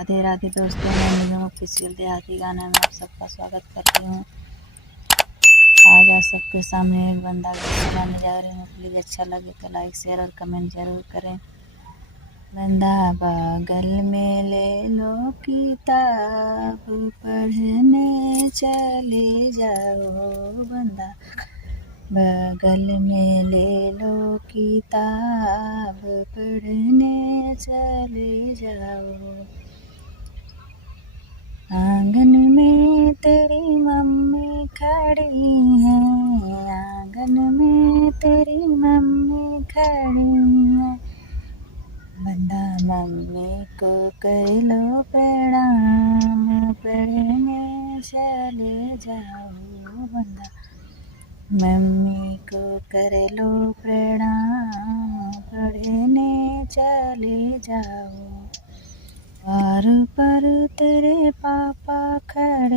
राधे राधे दोस्तों, मैं निगम ऑफिशियल देहाती गाना में आप सबका स्वागत करती हूँ। आज आप सबके सामने एक बंदा गाने जा रही हूँ। प्लीज़ अच्छा लगे तो लाइक शेयर और कमेंट जरूर करें। बंदा बगल में ले लो किताब, पढ़ने चले जाओ। बंदा बगल में ले लो किताब, पढ़ने चले जाओ। आंगन में तेरी मम्मी खड़ी है, आंगन में तेरी मम्मी खड़ी है। बंदा मम्मी को कर लो प्रणाम, पढ़ने चले जाओ। बंदा मम्मी को कर लो प्रणाम, पढ़ने चले जाओ। द्वार पर तेरे पापा खड़े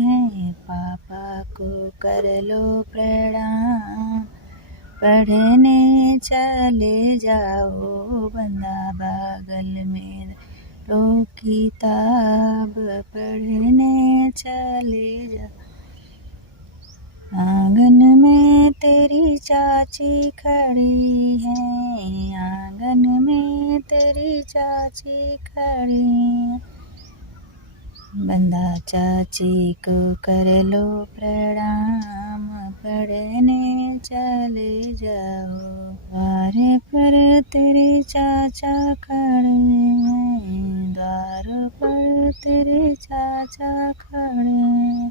हैं, पापा को कर लो प्रणाम, पढ़ने चले जाओ। बंदा बगल में लो किताब, पढ़ने चले जाओ। आंगन में तेरी चाची खड़ी है, आंगन में तेरी चाची खड़ी है। बंदा चाची को कर लो प्रणाम, पढ़ने चले जाओ। द्वार पर तेरे चाचा खड़े हैं, द्वार पर तेरे चाचा खड़े हैं।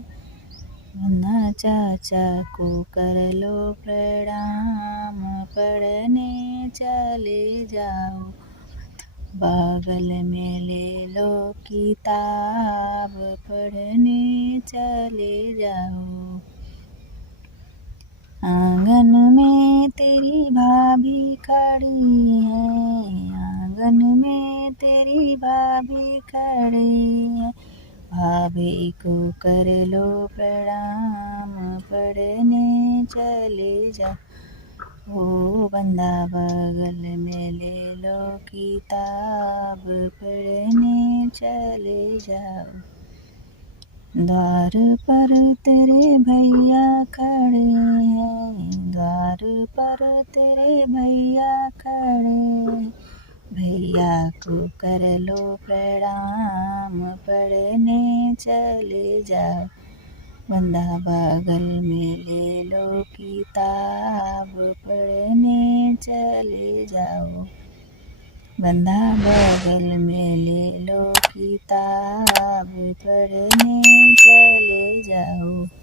बंदा चाचा को कर लो प्रणाम, पढ़ने चले जाओ। बगल में ले लो किताब, पढ़ने चले जाओ। आंगन में तेरी भाभी खड़ी है, आंगन में तेरी भाभी खड़ी है। भाभी को कर लो प्रणाम, पढ़ने चले जाओ। ओ बंदा बगल में ले लो किताब, पढ़ने चले जाओ। द्वार पर तेरे भैया खड़े हैं, द्वार पर तेरे भैया खड़े। भैया को कर लो प्रणाम, पढ़ने चले जाओ। बंदा बगल में ले लो किताब, पढ़ने चले जाओ। बंदा बगल में ले लो किताब, पढ़ने चले जाओ।